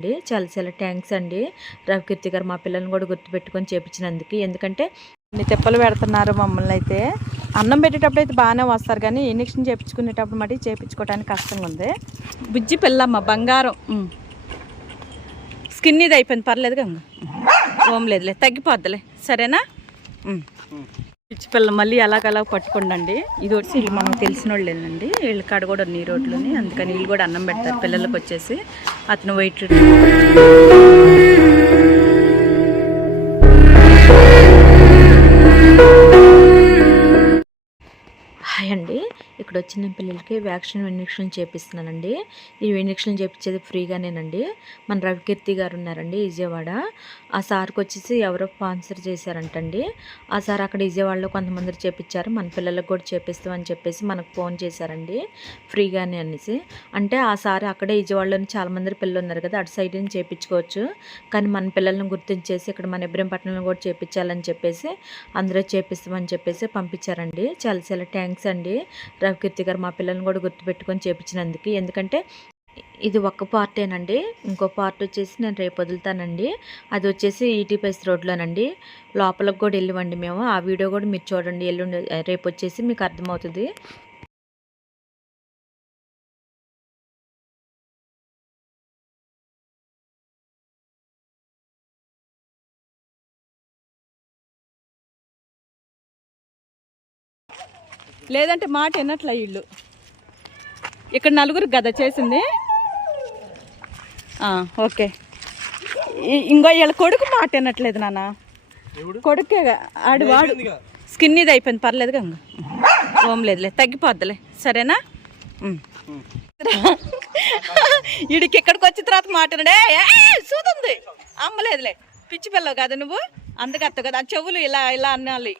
అండి. చాలా చాలా థ్యాంక్స్ అండి. రవికీర్తి గారు మా పిల్లల్ని కూడా గుర్తుపెట్టుకొని చేపించినందుకు. ఎందుకంటే అన్ని తిప్పలు పెడుతున్నారు మమ్మల్ని అయితే. అన్నం పెట్టేటప్పుడు అయితే బాగానే వస్తారు కానీ ఇంజక్షన్ చేయించుకునేటప్పుడు మటుకు చేయించుకోవడానికి కష్టంగా ఉంది. బుజ్జి పిల్లమ్మ బంగారం. స్కిన్ ఇది అయిపోయింది పర్లేదు గంగ. ఓం లేదులే తగ్గిపోద్దిలే. సరేనా. పిచ్చి పిల్ల మళ్ళీ అలాగలా పట్టుకోండి ఇది వచ్చి వీళ్ళు మనకు తెలిసిన వాళ్ళేనండి వీళ్ళ కాడ కూడా ఉన్నాయి రోడ్లని. అందుకని వీళ్ళు కూడా అన్నం పెడతారు పిల్లలకు వచ్చేసి. అతను వెయిట్ హాయ్ అండి. ఇక్కడ వచ్చిన పిల్లలకి వ్యాక్సిన్ ఇంజక్షన్ చేపిస్తున్నానండి. ఈ ఇంజక్షన్ చేపించేది ఫ్రీగానేనండి. మన రవికీర్తి గారు ఉన్నారండి విజయవాడ. ఆ సార్కి వచ్చేసి ఎవరో స్పాన్సర్ చేశారంటండి. ఆ సార్ అక్కడ విజయవాడలో కొంతమంది చేపించారు మన పిల్లలకు కూడా చేపిస్తామని చెప్పేసి మనకు ఫోన్ చేశారండి. ఫ్రీగానే అనేసి. అంటే ఆ సార్ అక్కడే విజయవాడలోని చాలామంది పిల్లలు ఉన్నారు కదా అటు సైడ్ నుంచి చేపించుకోవచ్చు కానీ మన పిల్లల్ని గుర్తించేసి ఇక్కడ మన ఇబ్రహీంపట్నంలో కూడా చేపించాలని చెప్పేసి అందరూ చేపిస్తామని చెప్పేసి పంపించారండి. చాలా చాలా థ్యాంక్స్ అండి. రవికీర్తి గారు మా పిల్లల్ని కూడా గుర్తుపెట్టుకొని చేపించినందుకు. ఎందుకంటే ఇది ఒక్క పార్టేనండి. ఇంకో పార్ట్ వచ్చేసి నేను రేపు వదులుతానండి. అది వచ్చేసి ఈటీపైస్ రోడ్లోనండి. లోపలికి కూడా వెళ్ళివ్వండి మేము. ఆ వీడియో కూడా మీరు చూడండి. ఎల్లుండి రేపు వచ్చేసి మీకు అర్థమవుతుంది. లేదంటే మాట వినట్ల ఇల్లు ఇక్కడ నలుగురు గద చేసింది. ఓకే. ఇంకో వీళ్ళ కొడుకు మాట వినట్లేదు నాన్న. కొడుకే ఆడు వాడు. స్కిన్ ఇది అయిపోయింది పర్లేదు గంగ ఓం లేదులే తగ్గిపోద్దిలే. సరేనా. వీడికి ఇక్కడికి వచ్చిన తర్వాత మాట్లాడే చూదుంది అమ్మలేదులే పిచ్చి పిల్లవు కదా నువ్వు. అందుకత్త కదా ఆ చెవులు ఇలా ఇలా అనాలి.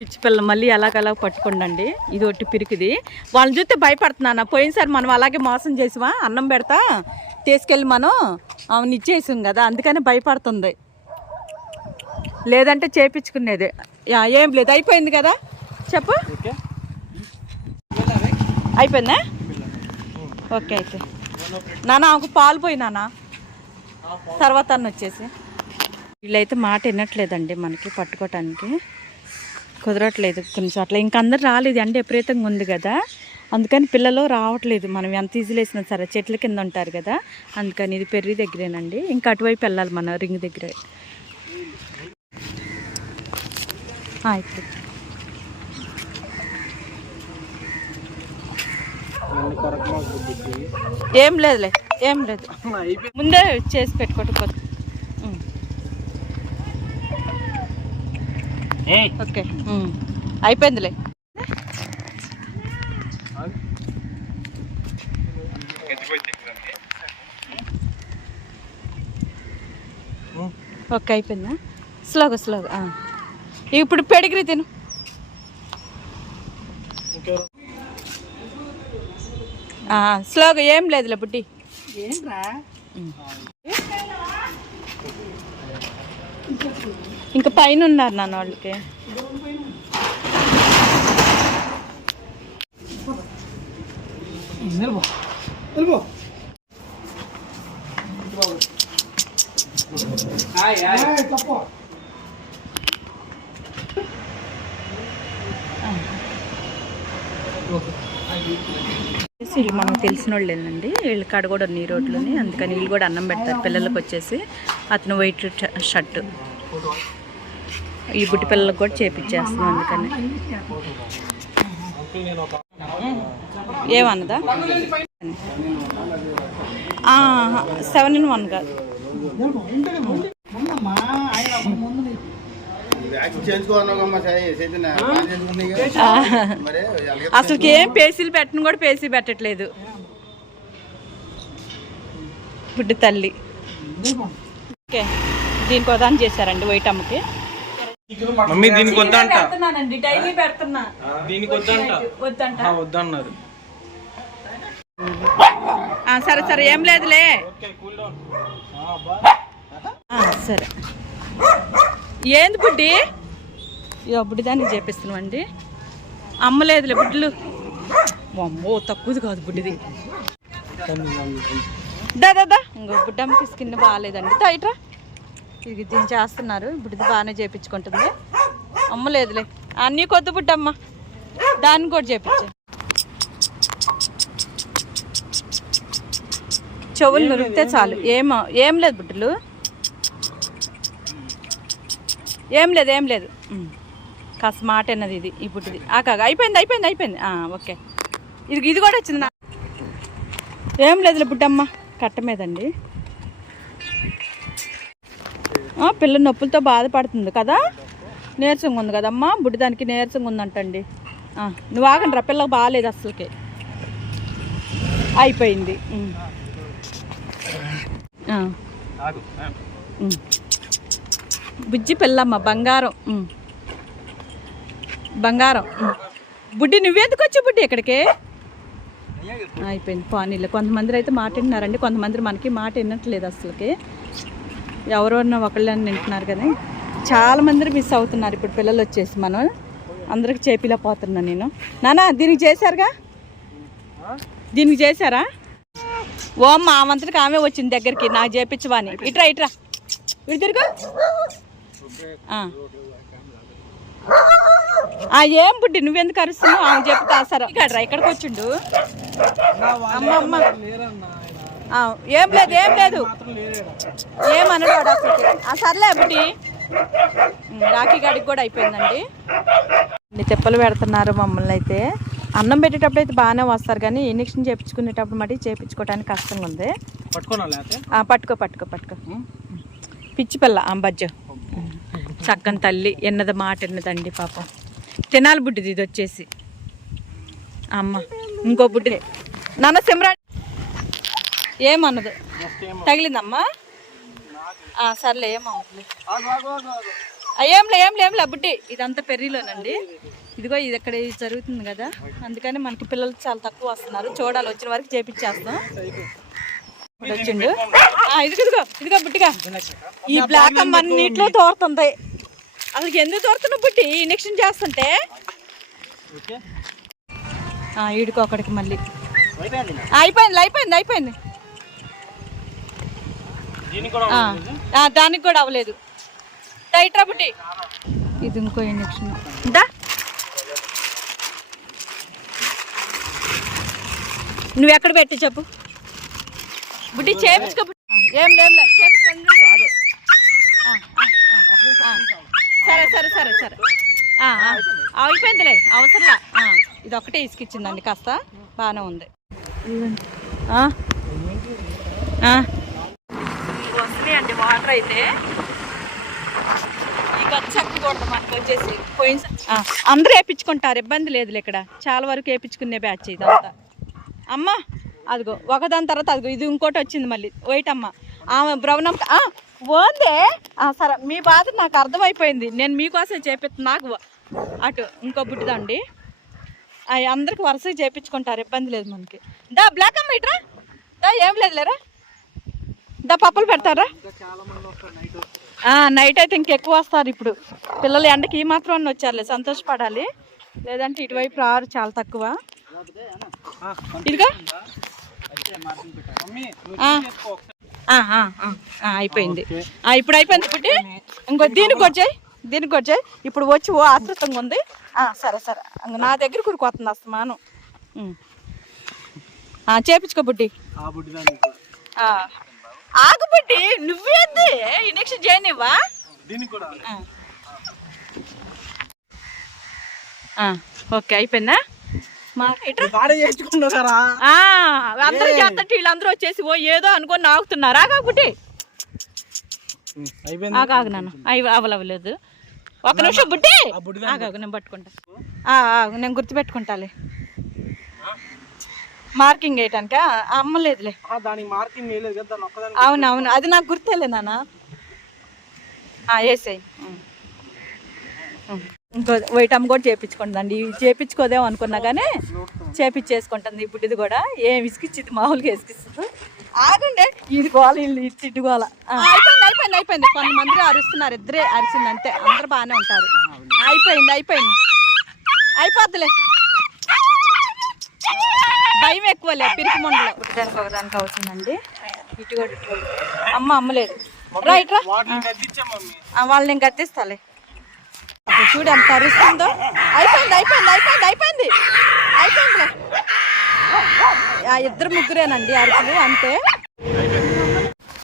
పిచ్చి పిల్ల మళ్ళీ అలాగలా పట్టుకోండి ఇది ఒట్టి పిరికిది. వాళ్ళని చూస్తే భయపడుతున్నాను? పోయినసారి మనం అలాగే మోసం చేసామా అన్నం పెడతా తీసుకెళ్ళి మనం ఆమెను ఇచ్చేసాం కదా అందుకని భయపడుతుంది. లేదంటే చేపించుకునేది. ఏం లేదు అయిపోయింది కదా? చెప్పు. అయిపోయిందా? ఓకే అయితే. నాన్న ఒక పాలు పోయి నాన్న తర్వాత అన్న వచ్చేసి వీళ్ళైతే మాట వినట్లేదండి మనకి పట్టుకోవటానికి కుదరట్లేదు కొంచెం అట్లా. ఇంకా అందరు రాలేదు అంటే విపరీతంగా ఉంది కదా. అందుకని పిల్లలు రావట్లేదు. మనం ఎంత ఈజీలో వేసినా సరే చెట్ల కింద ఉంటారు కదా. అందుకని ఇది పెర్రి దగ్గరేనండి. ఇంకా అటువైపు వెళ్ళాలి మన రింగ్ దగ్గరే. ఇప్పుడు. ఏం లేదులే ఏం లేదు. ముందే చేసి పెట్టుకోవటం ఓకే. అయిపోయిందిలే. ఓకే అయిపోయిందా? స్లోగా స్లోగా ఆ. ఇప్పుడు పెడిగిరి తిను. ఆ, స్లోగా ఏం లేదులే బుడ్డి. ఉమ్. ఇంకా పైన ఉన్నారు నాన్న వాళ్ళకి. వీళ్ళు మనకు తెలిసిన వాళ్ళేనండి వీళ్ళ కాడ కూడా ఉన్నాయి రోడ్లోని అందుకని వీళ్ళు కూడా అన్నం పెడతారు. పిల్లలకు వచ్చేసి అతను వైట్ షర్ట్. ఈ బుట్టి పిల్లలకు కూడా చేపించేస్తున్నాం అందుకని. ఏమన్నదా? సెవెన్ ఇన్ వన్ కాదు చేయించుకోవాలమ్మా చైతన్య మరి అలాగే అసలుకి ఏం పేసీలు పెట్టను కూడా పేసీ పెట్టట్లేదు. బుడ్డి తల్లి. ఓకే. దీనికి ఉదాహరణ చేశారండి వైట్ అమ్మకి మమ్మీ దీనికి వద్దంట. పెడుతున్నానండి. డైలీ పెడుతున్నా. దీనికి వద్దంట. వద్దంట. ఆ, వద్దన్నారు. ఆ, సరే సరే. ఏం లేదులే. ఆ, సరే. ఏంది బుడ్డి? ఇదో బుడ్డిదాన్ని దాన్ని చేపిస్తున్నామండి అమ్మలేదులే బుడ్డులు. అమ్మో తక్కువది కాదు బుడ్డిది. దాదా ఇంకో బుడ్డమ్మకి స్కిన్ బాగాలేదండి. తైట్రా ఇది దీన్ని చేస్తున్నారు. బుడ్డిది బాగానే చేపించుకుంటుంది. అమ్మలేదులే. అన్నీ కొద్ది బుడ్డమ్మ. దాన్ని కూడా చేపించే. చెవులు నురిగితే చాలు. ఏమో ఏం లేదు బుడ్డలు. ఏం లేదు ఏం లేదు. కాస్త మాట అన్నది ఇది ఈ బుడ్డిది ఆ కాగా అయిపోయింది అయిపోయింది అయిపోయింది. ఓకే. ఇది ఇది కూడా వచ్చింది నా ఏం లేదులే బుడ్డమ్మ కట్ట మీదండి. ఆ, పిల్ల నొప్పులతో బాధపడుతుంది కదా? నీరసంగా ఉంది కదమ్మా బుడ్డి దానికి నీరసంగా ఉందంటండి. నువ్వు ఆగండి రా పిల్లకి బాగాలేదు అసలుకి అయిపోయింది. బుజ్జి పిల్లమ్మ బంగారం. బంగారం. బుడ్డి నువ్వెందుకు వచ్చి బుడ్డి ఇక్కడికి? అయిపోయింది పానీలు. కొంతమంది అయితే మాట వింటున్నారండి కొంతమంది మనకి మాట వినట్లేదు అసలుకి ఎవరన్నా ఒకళ్ళని వింటున్నారు కానీ చాలా మంది మిస్ అవుతున్నారు ఇప్పుడు పిల్లలు వచ్చేసి మనం. అందరికి చేపిలా పోతున్నా నేను. నానా దీనికి చేశారుగా? దీనికి చేశారా? ఓ మా మంత్రికి ఆమె వచ్చింది దగ్గరికి. నాకు చేపించవని ఇట్రా ఇట్రా ఇటు తిరుగు. ఆ. ఏం బుడ్డి నువ్వెందుకు అరుస్తున్నావు? ఆమె చెప్తా సరే ఇక్కడ ఇక్కడికి వచ్చిండు. అమ్మ అమ్మ. ఆ, ఏం లేదు ఏం లేదు. ఏమన్నాడు వాడు ఆ, సర్లే బుడ్డి. రాఖీ గాడికి కూడా అయిపోయిందండి. తెప్పలు పెడుతున్నారు మమ్మల్ని అయితే. అన్నం పెట్టేటప్పుడు అయితే బాగానే వస్తారు కానీ ఇంజక్షన్ చేయించుకునేటప్పుడు మటుకు చేయించుకోవడానికి కష్టంగా ఉంది. పట్టుకో పట్టుకో పట్టుకో. పిచ్చి పిల్ల అంబజ్జో. చక్కని తల్లి ఎన్నది మాట ఎన్నదండి పాపం. తినాలి బుడ్డిది ఇది వచ్చేసి. అమ్మ ఇంకో బుడ్డి. నాన్న సిమ్రా ఏమన్నదు? తగిలిందమ్మా? సర్లే ఏమవుతుంది ఏంలే ఏంలే ఏంలే బుడ్డి. ఇదంతా పెర్రీలోనండి ఇదిగో ఇది ఇక్కడ ఇది జరుగుతుంది కదా. అందుకని మనకి పిల్లలు చాలా తక్కువ వస్తున్నారు. చూడాలి వచ్చిన వరకు చేపించేస్తాం. వచ్చిండు ఇదిగో ఇదిగో ఇదిగో బుట్టిగా ఈ బ్లాక్ అమ్మ నీటిలో తోరుతుంది. అసలు ఎందుకు తోరుతున్నావు బుట్టి? ఇంజక్షన్ చేస్తుంటే? ఈడుకో ఒకడికి మళ్ళీ. అయిపోయింది అయిపోయింది అయిపోయింది దీనికి కూడా అవ్వలేదు? టైట్రా బుట్టి? ఇది ఇంకో ఇంజక్షన్. ఇందా నువ్వు ఎక్కడ పెట్టి చెప్పు. బుడ్డి చేపించుకో. ఏం లేం లేదు. చేపించుకోండి. సరే సరే సరే సరే. అయిపోయిందిలే అవసరంలా. ఇది ఒకటే ఇసుకిచ్చిందండి కాస్త. బాగానే ఉంది. ఆ? వస్తున్నాయండి వాటర్ అయితే. ఈ గచ్చక్క వచ్చేసి పోయిన ఆ, అందరూ వేయించుకుంటారు ఇబ్బంది లేదులే ఇక్కడ. చాలా వరకు వేయించుకునే బ్యాచ్ ఇదంతా. అమ్మ అదిగో ఒకదాని తర్వాత అదిగో ఇది ఇంకోటి వచ్చింది మళ్ళీ. వైట్ అమ్మ. ఆమె బ్రౌన్ అమ్మ ఓందే సరే మీ బాధ నాకు అర్థమైపోయింది. నేను మీకోసం చేపిస్తాను నాకు అటు ఇంకో బుడ్డిదండి అవి అందరికి వరుసగా చేపించుకుంటారు ఇబ్బంది లేదు మనకి. దా బ్లాక్ అమ్మ ఇట్రా. దా ఏం లేదు లేరా. దా పప్పులు పెడతారా. నైట్ అయితే ఇంకెక్కువ వస్తారు ఇప్పుడు. పిల్లలు ఎండకి ఈ మాత్రం అన్న వచ్చారులే సంతోషపడాలి. లేదంటే ఇటువైపు రారు చాలా తక్కువ. ఇదిగా. అయిపోయింది. ఇప్పుడు అయిపోయింది ఇప్పుడు ఇంకో దీనికి వచ్చాయి దీనికి వచ్చాయి ఇప్పుడు వచ్చి ఓ ఆతృతంగా ఉంది. సరే సరే. నా దగ్గర కురుకొస్తుంది అస్తమానం చేపించుకో బుడ్డి. ఆగు బుడ్డి నువ్వేంది? ఇంజక్షన్ చేయనివ్వా? ఓకే అయిపోయిందా? అందరూ చేస్తుంటే వీళ్ళందరూ వచ్చేసి ఓ ఏదో అనుకొని బుడ్డి అయిపోయింది? ఆగాగు నాన్న. అవి అవలవలేదు. ఒక నిమిషం బుడ్డి. ఆగాగు నేను పట్టుకుంటా. ఆగు, నేను గుర్తుపెట్టుకుంటాలే. మార్కింగ్ వేయటానికా? అమ్మలేదులే మార్కింగ్ వేయలేదు కదా దాన్ని ఒక్కదానికి అవును అవును. అది నాకు గుర్తేలే నాన్న. వేసాయి. ఇంకో వైటమ్ కూడా చేపించుకుంటుందండి. ఇవి చేపించుకోదేమో అనుకున్నా కానీ చేపించేసుకుంటుంది. ఇప్పుడు ఇది కూడా ఏం ఇసుకిచ్చింది? మామూలుగా ఇసుకిస్తుంది. ఆగండి. ఇది గోల ఇల్లు ఇటు గోల. ఆ, అయిపోయింది అయిపోయింది అయిపోయింది. కొంతమంది అరుస్తున్నారు. ఇద్దరే అరిసింది అంతే. అందరు బాగానే ఉంటారు. అయిపోయింది అయిపోయింది. అయిపోద్దిలే. భయం ఎక్కువలే పిరికి మొండలో. ఒకదానికి ఒకదానికి అవుతుందండి. ఇటు కూడా. అమ్మ అమ్మలేదు. రైట్ రా? వాళ్ళని నేను కట్టిస్తాలే. అప్పుడు చూడు ఎంత అరుస్తుందో. అయిపోయింది అయిపోయింది అయిపోయింది అయిపోయింది. అయిపోయింది ఆ ఇద్దరు ముగ్గురేనండి అరుపులు అంతే.